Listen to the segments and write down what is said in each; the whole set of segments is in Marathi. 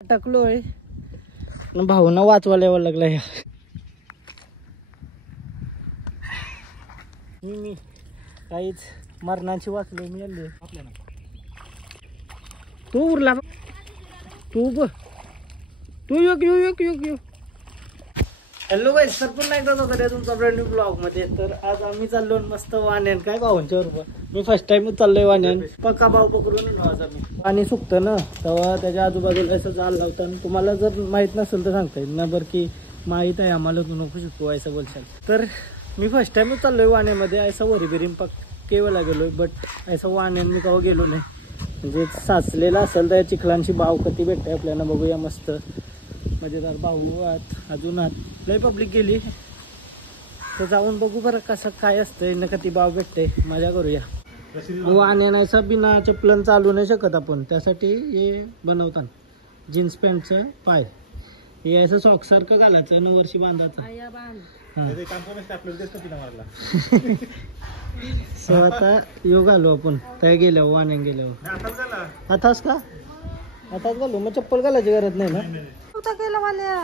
टाकलोय भाऊना वाचवायला यावं लागला. मी काहीच मरणाची वाचलो मी आले आपल्याला. तू उरला तू यो. हॅलो गाईस, तर पुन्हा एकदा बघत आहे तुमचा ब्रँड न्यू ब्लॉग मध्ये. तर आज आम्ही चाललो मस्त वाण्यान काय भावांच्या बरोबर. मी फर्स्ट टाइम चाललोय वाण्यान. पक्का भाव पकडून आज आम्ही पाणी सुकतं ना तेव्हा त्याच्या आजूबाजूला असं जाल लावतं. तुम्हाला जर माहित नसेल तर सांगता येईल ना बरं की माहित आहे आम्हाला, तू नको शिकू असं बोलशाल. तर मी फर्स्ट टाइम चाललोय वाण्यामध्ये. असं वरी बिरीम केवळा गेलोय, बट असं वाण्यान मी केव्हा गेलो नाही. म्हणजे साचलेला असेल तर चिखलांची बाव कधी भेटते आपल्याला बघूया. मस्त मजेदार भाऊ आत अजून आत लय पब्लिक गेली तर जाऊन बघू बरं कसं काय असतंय ना, कधी बाव भेटते मजा करूया. वाण्याचा बिना चप्पलन चालू नाही शकत आपण, त्यासाठी हे बनवतात जीन्स पॅन्टचं पाय. हे असं सॉक सारखं घालायचं न वर्षी बांधायचं. सो आता यो घालू आपण त्या गेल्यावर वाण्यान गेल्यावर. आताच का आताच घालू मग चप्पल घालायची गरज नाही ना. केलं वाल्या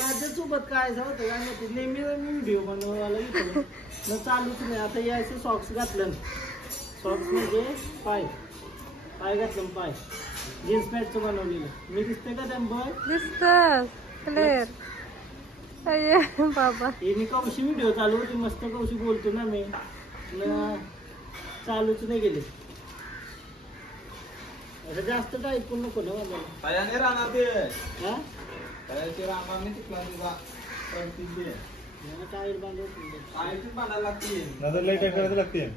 माझ्यासोबत काय होतं काय नेहमी मी व्हिडिओ बनवायला घेतो मग चालूच नाही. आता यायचं सॉक्स घातलं. सॉक्स म्हणजे पाय घातलं पाय जीन्स पॅन्टचं बनवलेलं. मी दिसते का त्यामुळे दिसत क्लिअर बाबा. मी कौशी व्हिडिओ चालू होती मस्त कौशी बोलतो ना मी चालूच नाही गेले. जास्त काय ऐकून नको ना तयाने राहणार ते तयाचे राहणार नाही टायर बांधायला लागते. करायला लागते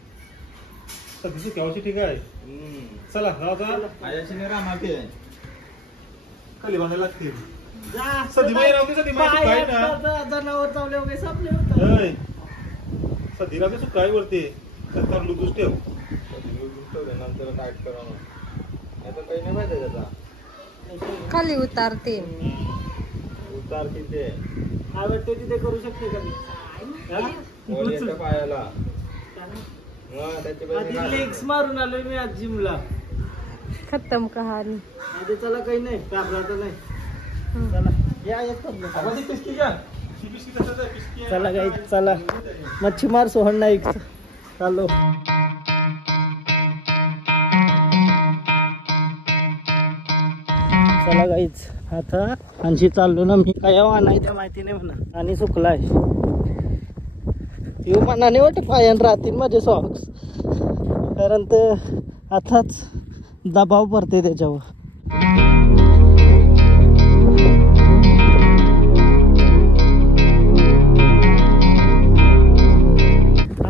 सध्याची केवशी ठीक आहे. चला तयाची नाही राहणार ते खाली बांधायला लागते. जनावर चावले वगैरे संपले सध्या ते सुकाय वरती तर लुजूच ठेव. नंतर टाईट करा काही नाही माहिती त्याचा खाली उतारते ते आवडते तिथे करू शकते का मी पायाला लेग्स मारून आलोय मी आज जिमला. खतम कहाणी. आधी चला काही नाही घाबरायचं नाही. चला या चला काही चला मच्छीमार सोहन नाईक चालो. चला गाईच आता आणखी चाललो ना मी. काय नाही त्या माहिती नाही म्हणा आणि सुकलाय येऊ मनाने वाटत पायान राहतील माझे सॉक्स, कारण तर आताच दबाव पडते त्याच्यावर.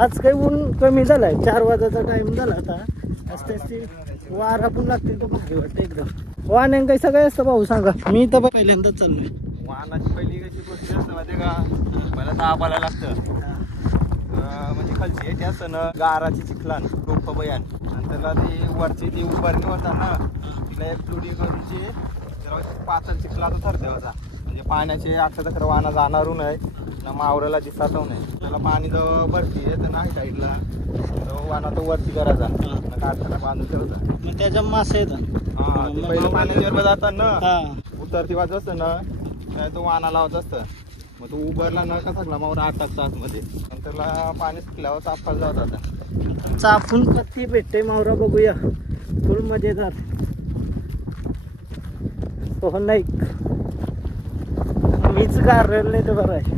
आज काही ऊन कमी झालाय. 4 वाजाचा टाइम झाला आता. असते वारा पण लागते तर भारी वाटतं एकदम. वाहन काही सगळं असतं भाऊ सांगा. मी तर पहिल्यांदाच चाललोय. वाहनाची पहिली कशी प्रोसिजर असतं माहिती का, पहिला दाबायला लागतं. म्हणजे खालची याची असतं ना गाराची चिखलान रोप बयान आणि त्याला ती वरची ती उभारणी होता ना तिला एक फ्लुडी करूची जरा पातळ चिखला तो ठरते होता. म्हणजे पाण्याचे अक्षर खरं वाहना जाणार नाही ना मावऱ्याला दिसातो नाही. त्याला पाणी जर भरती येतं ना साईडला वाहना तो वरती करायचा काढताना बांधून ठेवता. मग त्याच्या मासे येतात. हा पहिलं पाणी जेव्हा जातात ना उतरती वाज असतं ना तो वाहना लावत असतं. मग तो उभारला न का सगळा मावरा 8 तास मध्ये नंतरला पाणी सुकल्यावर चापायला जात आता. चापून कधी भेटते मावरा बघूया. फुल मजेदार सोहन नाईक. मीच गारलेलं नाही तर बरं आहे.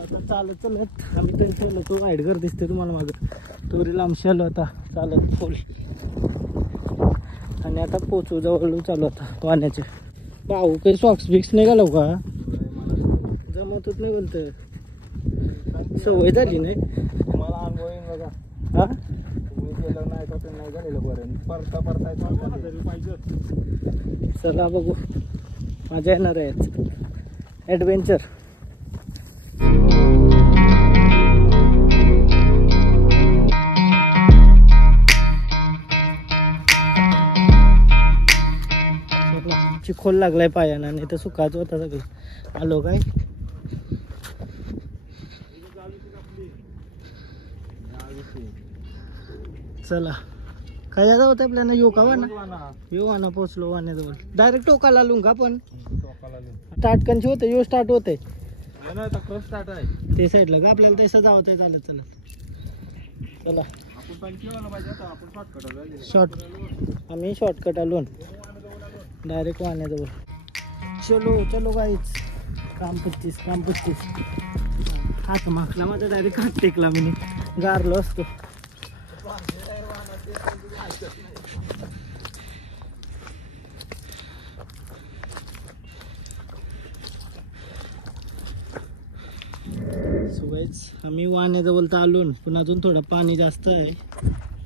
आता चालत आम्ही त्यांचं तू हाईडगर दिसते तुम्हाला मागं. तुरीला आमशी आलो आता चालत फुल. आणि आता पोचू जवळ चालू आता वाण्याचे. भाऊ काही सॉक्स बिक्स नाही घालव का जमतच नाही बोलत. सवय झाली नाही मला अनुभव येईन बघा. हा तुम्ही गेलं नाही तर नाही झालेलं बरं परतायचं. चला बघू मजा येणार आहे ॲडव्हेंचर. चिखोल लागलाय पायानं नाही तर सुकाच होता सगळं. आलो काय चला काय जात आपल्याला येऊ का वाना येऊ वाना पोचलो वाण्याजवळ डायरेक्ट टोकाला आलो का पण स्टार्ट कंची होते यो स्टार्ट होते स्टार्ट आहे ते साईडला का आपल्याला तसं जावत आहे चालत चला चला आम्ही शॉर्टकट आलो डायरेक्ट वाण्याजवळ चलो चलो गाईच काम 25 हात मागला माझा डायरेक्ट हात टेकला मी गारलो असतो आम्ही वाण्याजवळ तर आलो पण अजून थोडं पाणी जास्त आहे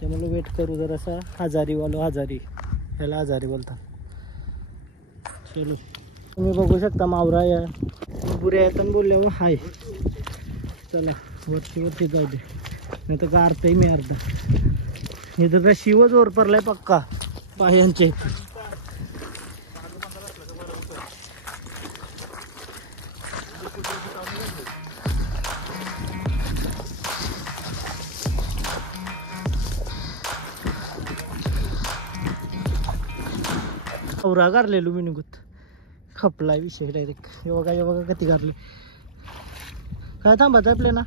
त्यामुळे वेट करू जरासा हजारी ह्याला हजारी बोलता चलो तुम्ही बघू शकता मावरा या बुऱ्या येतात बोलल्यावर हाय चला वरती जाऊ दे नाही तर गारतही मी अर्धा हे तर शिवच वर पडलाय पक्का पायांचे औरा गारलेलो मी निघत खपलाय विषय डायरेक्ट हे बघा किती गारले काय थांबत आपल्या ना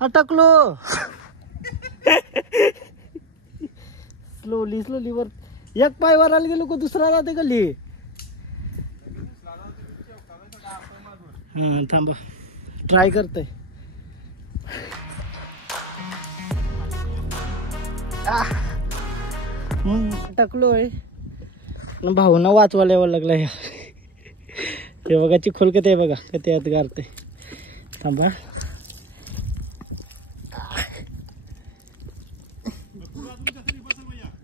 अटकलो स्लोली वर एक पाय वर आला गेलो को दुसरा जाते गल्ली थांबा ट्राय करते टाकलोय भाऊना वाचवायला यावं लागला हे बघा चिखोल किती आहे बघा किती आत गारते थांबा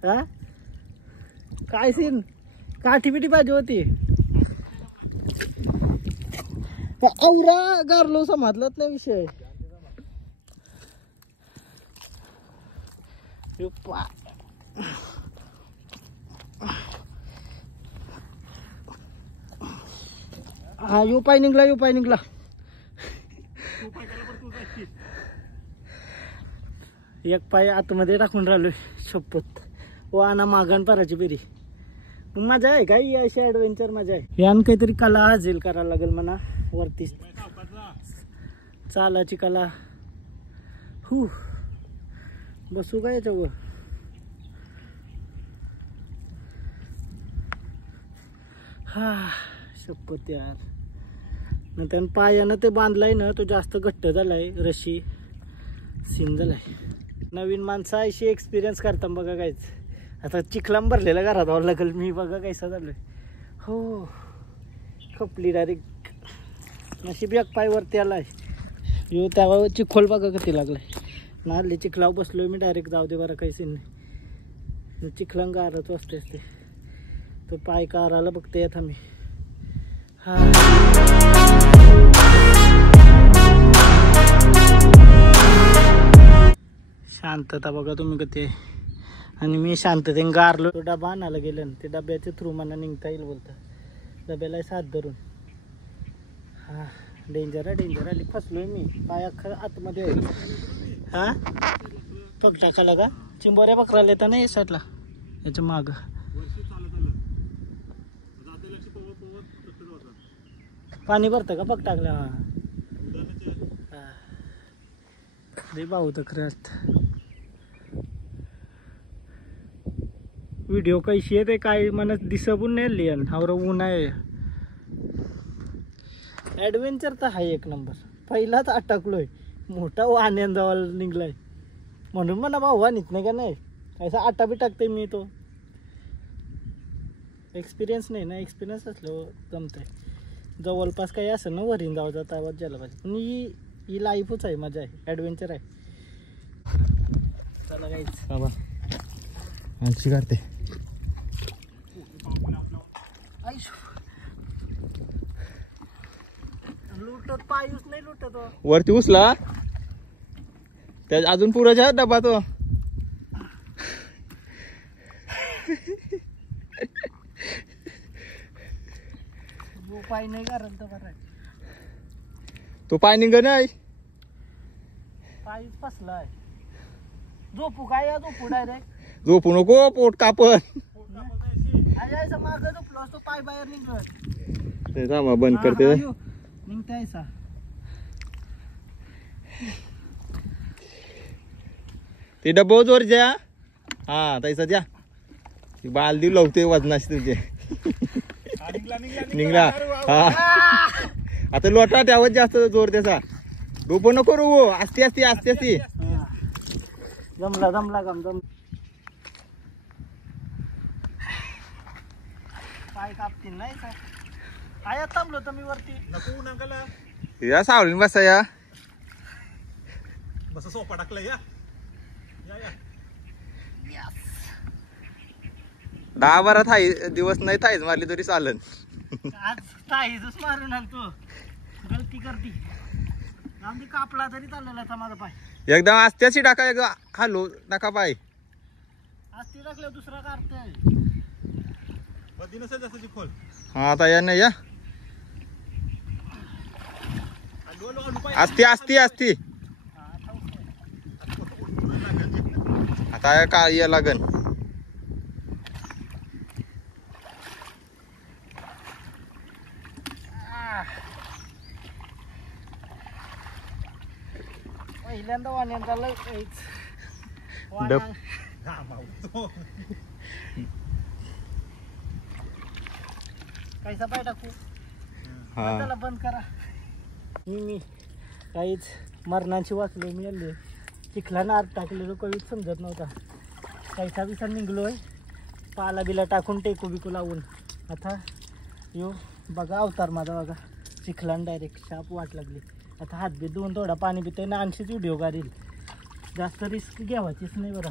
हा काय सीन काठी बिठी पाहिजे होती औरा गारलो समजलाच नाही विषय हा यो पाय निघला एक पाय आतमध्ये टाकून राहिलोय शपथ वाना मागण पराची पेरी मजा आहे काही अशी ऍडव्हेंचर मजा आहे यान काहीतरी कला हाजील करायला लागेल म्हणा वरती चालाची कला बसू काय याच्यावर हा शपथ यार नंतर पायानं ते बांधलाय ना तो जास्त घट्ट झालाय रशी सीन झालाय नवीन माणसं अशी एक्सपिरियन्स करता बघा काहीच आता चिखलाम भरलेला घरात व्हावं लागेल मी बघा कैसा झालोय हो खपली डायरेक्ट नशीब एक पाय वरती आलाय यो त्यावर चिखोल बघा किती लागलाय नाले चिखलाव बसलोय मी डायरेक्ट जाऊ दे बरं काही सीन नाही चिखलां गारच असते तो पाय काराला बघते येत आम्ही हा शांतता बघा तुम्ही किती आणि मी शांततेने गारलो तो डबा आणायला गेलं ते डब्याच्या थ्रू मला निघता येईल बोलता डब्याला साथ धरून हा डेंजर आली फसलोय मी पाय अख्खा आतमध्ये हा पग टाकायला का चिंबोऱ्या पकडायला येतात ना साईडला याच्या माग पाणी भरतं का पग टाकल्या हा रे भाऊ तक्रार व्हिडिओ कशी आहे ते काय मला दिसपून नाही लिहन हावर ऊन आहे ॲडव्हेंचर तर आहे एक नंबर पहिलाच अटकलोय मोठा वाण्यान जावायला निघलाय म्हणून म्हणा भाऊ वाणीत नाही का नाही असा आटा बी टाकते मी तो एक्सपिरियन्स नाही ना एक्सपिरियन्स असलं जमतंय जवळपास काही असं ना वरीन जावं जाता आवाज झाला पाहिजे पण ही लाईफच आहे मजा आहे ॲडव्हेंचर आहे चला काहीच बाबा आणखी काढते लुटत पायूस नाही लुटत वरती उचला त्या अजून पुराच्या डबा तो पाय नाही कारण तर बरं आहे. तो पाय निघ नाही पायच फसलाय. झोपू काय या झोपू डायरेक्ट झोपू नको पोट कापण आजायचा माग झोपलो असतो पाय बाहेर निघत. ते थांबा बंद करते निघतायचा ते डब्बो जोर ज्या हा तैसा द्या बालदी लावते वजनाशी तुझे निघला हा आता लोटा त्यावर जास्त जोर त्याचा डोबो नको रू आस्ती आस्ती आस्ती आस्ती जमला जमला काम जम. पाय कापतील नाही सर. आया थांबलो तर मी वरती नको नाकाला या सावलीन बसा या बस सोपा टाकलाय या या या 10-12 थाई दिवस नाही थाईच मारली तरी चालन. आज ताईच मारून आल तू गलती करती. आमची कापला तरी चाललेला था माझा पाय. एकदम आस्त्याची टाका एकदा हालो टाका पाय आज ती टाकल्यावर दुसरा काढतोय. बदी नसेल जास्त खोल हा आता या नाही या आस्ती आस्ती आस्ती आता का या लागन पहिल्यांदा वाण्याचा लय डब कैसा पाय टाकू हा त्याला बंद करा. मी काहीच मरणाची वाचलो मी आले चिखलानं आत टाकलेलो कवीच समजत नव्हता. कैसा बिसा निघलोय पाला बिला टाकून टेकू बिकू लावून. आता यो बघा अवतार माझा बघा चिखलान डायरेक्ट शाप वाट लागली. आता हात बी धुवून थोडा पाणी पितोय ना आणशीच व्हिडिओ काढील. जास्त रिस्क घ्यावायचीच नाही बरं.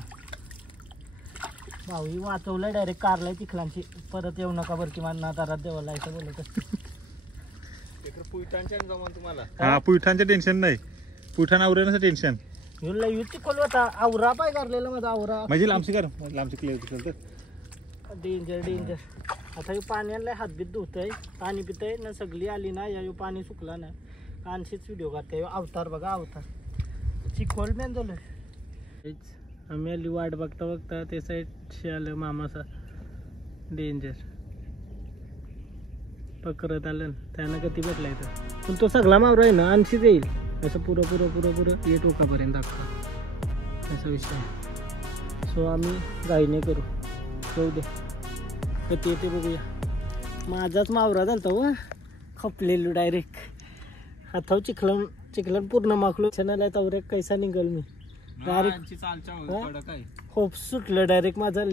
भाऊ वाचवलं डायरेक्ट कारलाय चिखलांची. परत येऊ नका बरं की मला दारात देवाला असं बोलत तुम्हाला हा पुठांचं टेन्शन नाही पुठान आवरण्याचं टेन्शन चिखल होता. आवरा पाय काढलेला माझा आवरा म्हणजे लांबची कर लांबची क्लिअर तर डेंजर डेंजर. आता हे पाण्याला हातबीत धुतय पाणी पितय ना सगळी आली ना या पाणी सुकला ना कानशीच व्हिडिओ काढते. अवतार बघा अवतार चिखोल मेन झालं. आम्ही आली वाट बघता बघता ते साईडशी आलं मामाचा डेंजर पकडत आलं त्यानं गती भेटला इथं. पण तो सगळा मावरा आहे ना आणशीच येईल असं पुरं पुरं पुरं पुरं ये टोकापर्यंत दाखवा असा विषय. सो आम्ही घाईने करू जाऊ दे कधी येते बघूया. माझाच मावरा झालता व खपलेलो डायरेक्ट हाताव चिखलन पूर्ण माखलो. चॅनल आहे तवरे कैसा निघल मी डायरेक्ट होप सुटलं डायरेक्ट माझा.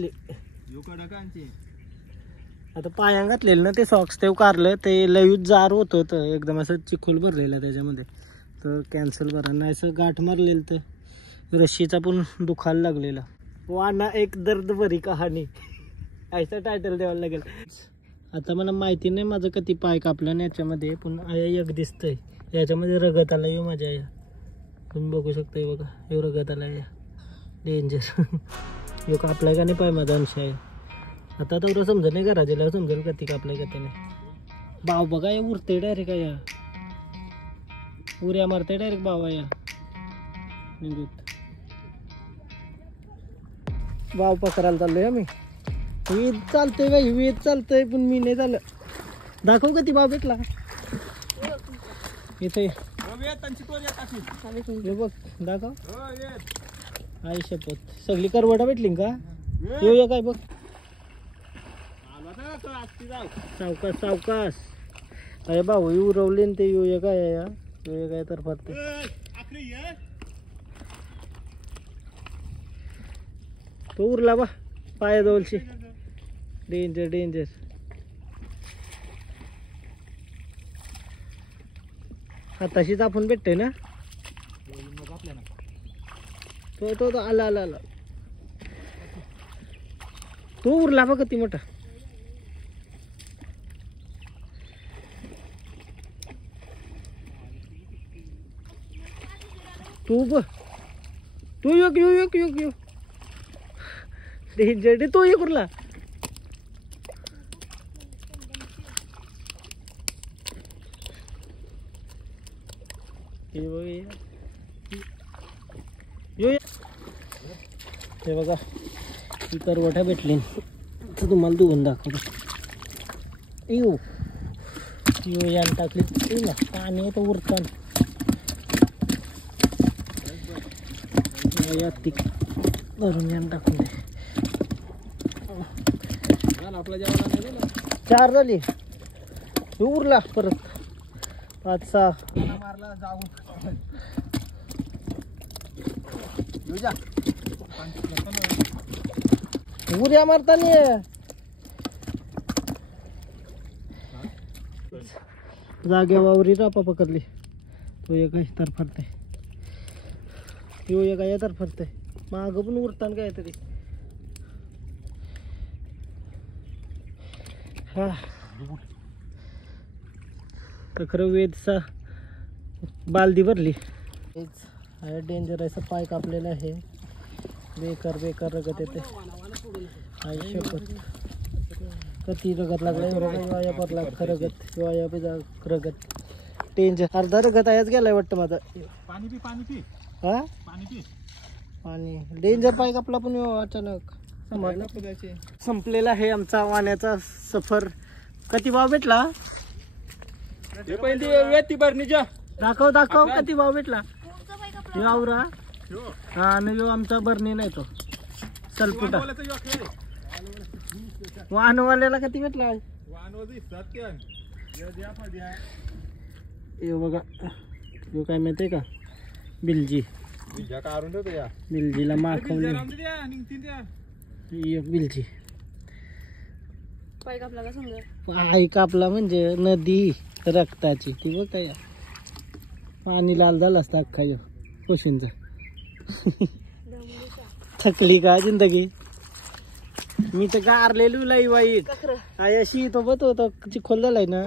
आता पाया घातलेलं ना ते सॉक्स ते कारलं ते लयूच जार होत होतं एकदम असं चिखोल भरलेला त्याच्यामध्ये तर कॅन्सल बरा नाही असं गाठ मारलेलं तर रस्सीचा पण दुखायला लागलेला. वाना एक दर्द भरी कहाणी असं टायटल द्यावं लागेल. आता मला माहिती नाही माझं कधी पाय कापलं ना याच्यामध्ये पण आया एक दिसतंय याच्यामध्ये रगत आला येऊ माझ्या या तुम्ही बघू शकता बघा हे रगत आला या डेंजर यो कापलाय का नाही पाय माझा अंश आहे. आता तेवढं समजत नाही का राजेला समजेल कधी कापलाय का त्याने. भाव बघा या उरते डायरेक्ट या उऱ्या मारते डायरेक्ट बाबा या निघूत. वाव पकडायला चाललोय आम्ही. वीज चालतंय बाई वीज चालतंय पण मी नाही चाललं. दाखव का ती भाव भेटला इथे बघ दाखव. आई शपथ सगळी करवडा भेटली का येऊया काय बघ. सावकाश सावकाश अरे भाऊ उरवले ते येऊया काय या येऊया काय तर फरते. तो उरला बा पायाजवळशी डेंजर डेंजर. हाताशीच आपण भेटतोय ना तो तो आला आला आला तो उरला बघ किती मोठा. तू बघ तू यो डेंजर तो ये कुठला हे बघा ही करवटा भेटली तर तुम्हाला धुवून दाखवतो यो यान टाकली ना पाणी येतं उरतान यात भरून यान टाकून दे आपला जेवण 4 झाली उरला परत 5-6 मारला जाऊन उर्या मारताना जागेवावरी रापा पकडली तो एक आहे तर फरते एक आहे तर फरते माग पण उरताना काय तरी हा तर खरं वेदचा बालदी भरली डेंजर असं पाय कापलेलं आहे बेकार रगत येते आयुष्यपत कधी रगत लागलाय पडला रगत रगत डेंजर अर्धा रगत आहेच गेलाय वाटतं माझा पाणी हा पाणी डेंजर पाय कापला पण अचानक संपलेला आहे आमचा वाण्याचा सफर किती भाव भेटला दाखव किती भाव भेटला आवरा हा आणि जो आमचा बर्नी नाही तो सलपुटा वाहनवाल्याला किती भेटला बघा यो काय माहितीये का बिलजी बिलजीला माखवली बिलजी पाय कापला म्हणजे नदी रक्ताची ती बघ काय पाणी लाल झालं असतं अख्खा यो पशूंचा थकली का जिंदगी मी तर गारलेलो लाई वाईट अशी तो बत होतो चिखोल झालाय ना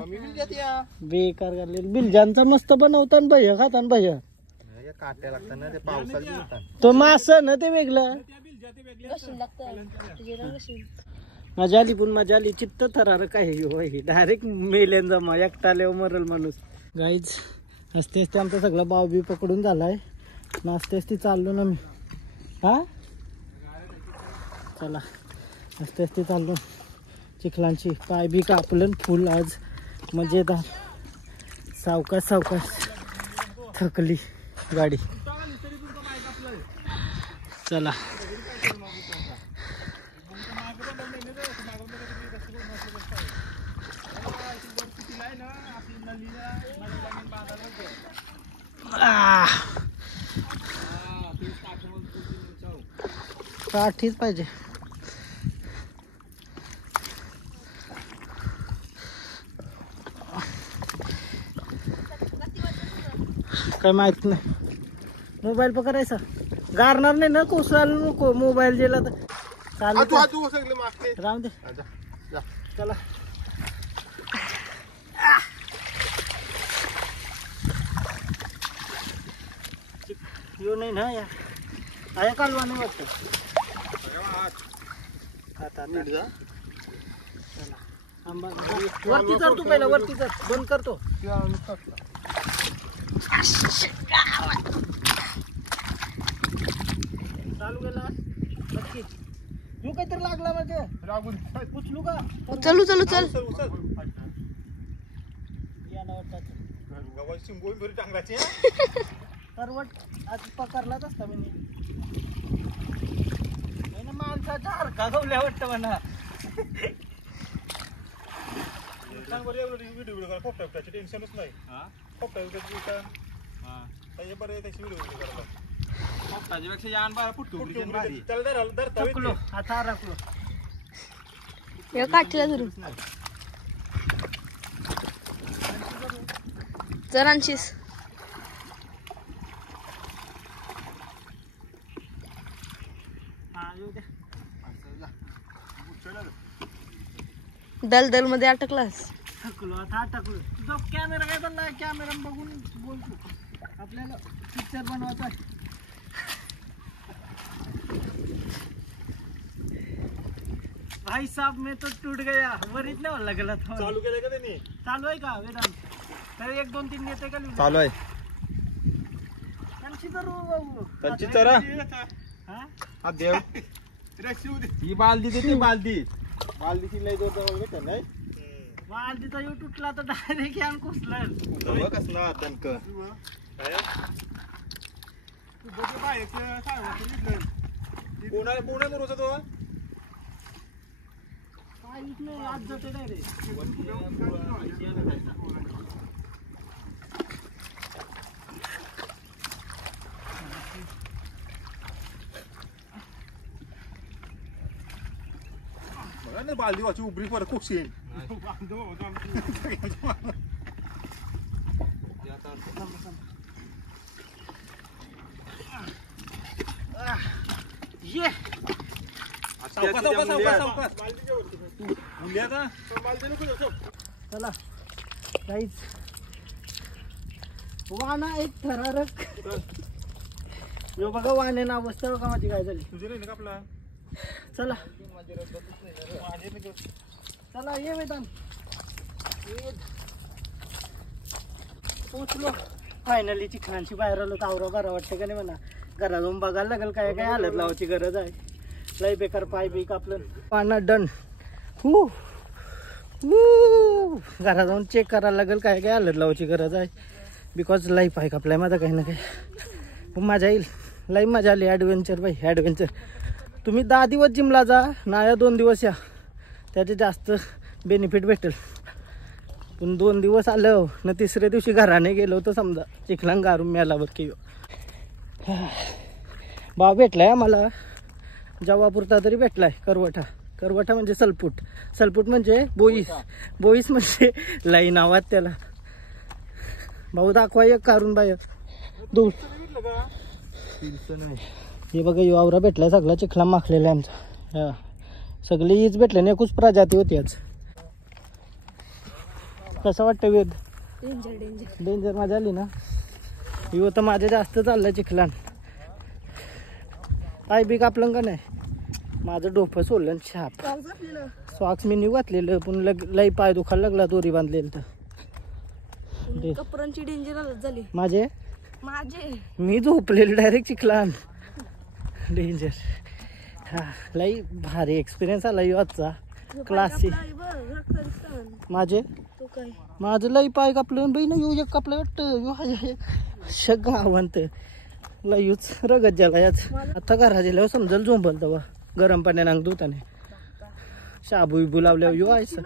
बेकार गारलेलं बिलजांचा मस्त बनवतान भैया खातान भैया काट्या लागतात ना ते पावसाला तो मास ना ते वेगळं मजा आली चित्त थरार काय डायरेक्ट मेल्यान जमा एकटाले मरल माणूस गाईज हसते आमचा सगळा बाव बी पकडून झालाय नाचते चाललो ना मी हा चला हसते चाललो चिखलांची पाय बी कापलं फुल आज मजेदार सावकाश थकली गाडी चला काठीच पाहिजे काय माहित नाही मोबाईल पकडायचा गारणार नाही ना कोसळायला नको मोबाईल गेला तर चालू राहू दे चला येऊ नाही ना या आया कालवा नाही वाटत वरती चढ तू पहिला वरती चढ बंद करतो चालू गेला नक्की तू काहीतरी लागला म्हणजे उचलू का चल करवट आज पकडलाच असता मी माणसाचा हरका गवल्या वाटतं म्हणा टेन्शनच नाही थकलो आता राखलो काठीला धरून जरांशीस दलदल मध्ये अटकलास थकलो आता अटकलो तुझा कॅमेरा काय बनला कॅमेरा बघून बोलतो आपल्याला पिक्चर बनवायचा भाई साहब मैं तो टूट गया वरीच नाही व्हायला गेला था. चालू केलंय का त्यांनी? चालू आहे का वेदांत? तर 1 2 3 येते का लिहून? चालू आहे त्यांची तर भाऊ. त्यांची चरा हा? हा देव ही बालदी देते बालदीची लय जोर भेटत नाही वालदीचा येऊ तुटला तर डायरेक्ट यान कुसलं. कसला दणक पुणे मरूचा तो काहीच नाही आज जाते डायरेक्ट. बालदी वाची उबरी परत कुक्षी ये चला काहीच वाना एक थरारक. यो बघा वाणे ना अवस्था बघा माझी काय झाली. तुझे नाही का आपला चला चला ये मैदान पोचलो फायनली. चिखलांची बाहेर आलो तावरा बरं वाटतं का नाही म्हणा. घरा जाऊन बघायला लागेल काय काय हालत लावायची गरज आहे. लय बेकार पाय बी कापलं पाना डन. घरा जाऊन चेक करायला लागेल काय काय हालत लावायची गरज आहे. बिकॉज लई पाय कापलाय माझा काही ना काही. मजा येईल लई मजा आली. ॲडव्हेंचर बाई ॲडव्हेंचर. तुम्ही 10 दिवस जिमला जा ना या 2 दिवस या त्याचे जास्त बेनिफिट भेटेल. पण 2 दिवस आलं ना 3ऱ्या दिवशी घराने गेलो तर समजा चिखलान गारून मिळालावर की भाव भेटलाय आम्हाला. जवापुरता तरी भेटलाय. करवठा म्हणजे सलपूट म्हणजे बोईस म्हणजे लाई नावात त्याला. भाऊ दाखवा एक कारून बाय दूर. हे बघा यो आवरा भेटलाय सगळा चिखला माखलेला आहे आमचा. सगळी हीच भेटले ना. एकूच प्रजाती होती आज. कसं वाटतं वेद? डेंजर मजा आली ना. यो तर माझ्या जास्त चाललंय चिखलान. पाय बी कापलं का नाही. माझं डोकं सोडलं छाप. सॉक्स मी निव घातलेलं पण लई पाय दुखायला लागला दोरी बांधलेलं तर. कपरांची डेंजर झाली माझे मी झोपलेलं डायरेक्ट चिखलान. डेंजर. हा लई भारी एक्सपिरियन्स आला यो आजचा क्लासची. माझं लई पाय कापलं बाई ना. यो एक कापलं वाटतं गावंत लयूच रगत झाला याच. आता घरा दिल्यावर समजेल झोंबल तेव्हा गरम पाण्याने अंग धुताने. शाबू बिबू लावल्यावर यो आयचं.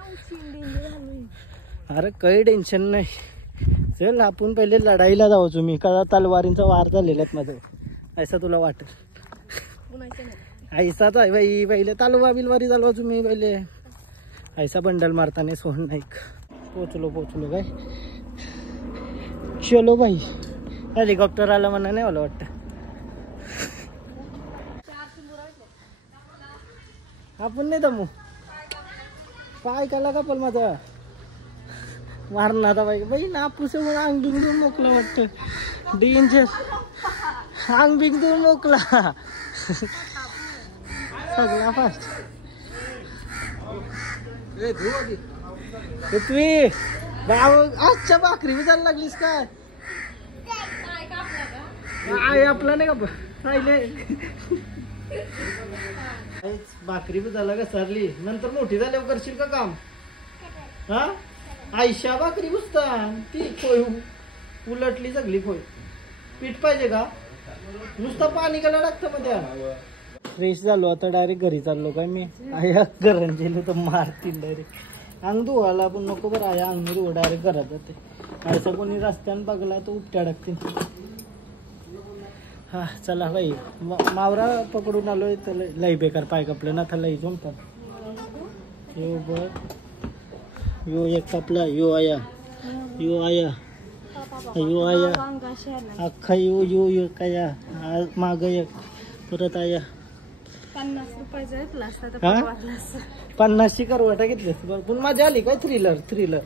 अरे काही टेन्शन नाही. चल आपण पहिले लढाईला जाऊ. तुम्ही का तलवारींचा वार झालेला आहेत माझं ऐसा तुला वाटेल. ऐसाच आहे बाई. पहिले तलवार बिलवारी चालवा तुम्ही पहिले. ऐसा बंडल मारताना सोहन नाईक. पोचलो काय. चलो बाई. हेलिकॉप्टर आला म्हणा नाही मला वाटतं. आपण नाही दमू. पाय काला कापल माझा मारणार बाई बाई नापूस अंग बिंग देऊन मोकला वाटतं. डेंजर. अंग बिंग देऊन मोकला सगळा फास्ट. पृथ्वी आजच्या भाकरी बी जायला लागलीस काय? आपला नाही का भाकरी बी झाला का सरली. नंतर मोठी झाल्यावर करशील का काम? हा आयशा भाकरी बुसता ती खोय उलटली सगळी खोय. पीठ पाहिजे का? नुसतं पाणी का लागतं मध्ये. फ्रेश झालो आता डायरेक्ट घरी चाललो काय मी. आया घरण गेलो तर मारतील डायरेक्ट. अंग धुवायला पण नको बरं. आया अंग धुवा डायरेक्ट घरात जाते. असं कोणी रस्त्यानं बघला तर उपट्या टाकतील. हा चला बाई मावरा पकडून आलोय तर लई बेकार पाय कापलं ना. आता लई जमतात. यो बघ यो एक कापला. यो आया अख्खा यो काय माग एक परत आया. 50 रुपयाचा 50ची करवटा घेतली पण मजा आली काय. थ्रिलर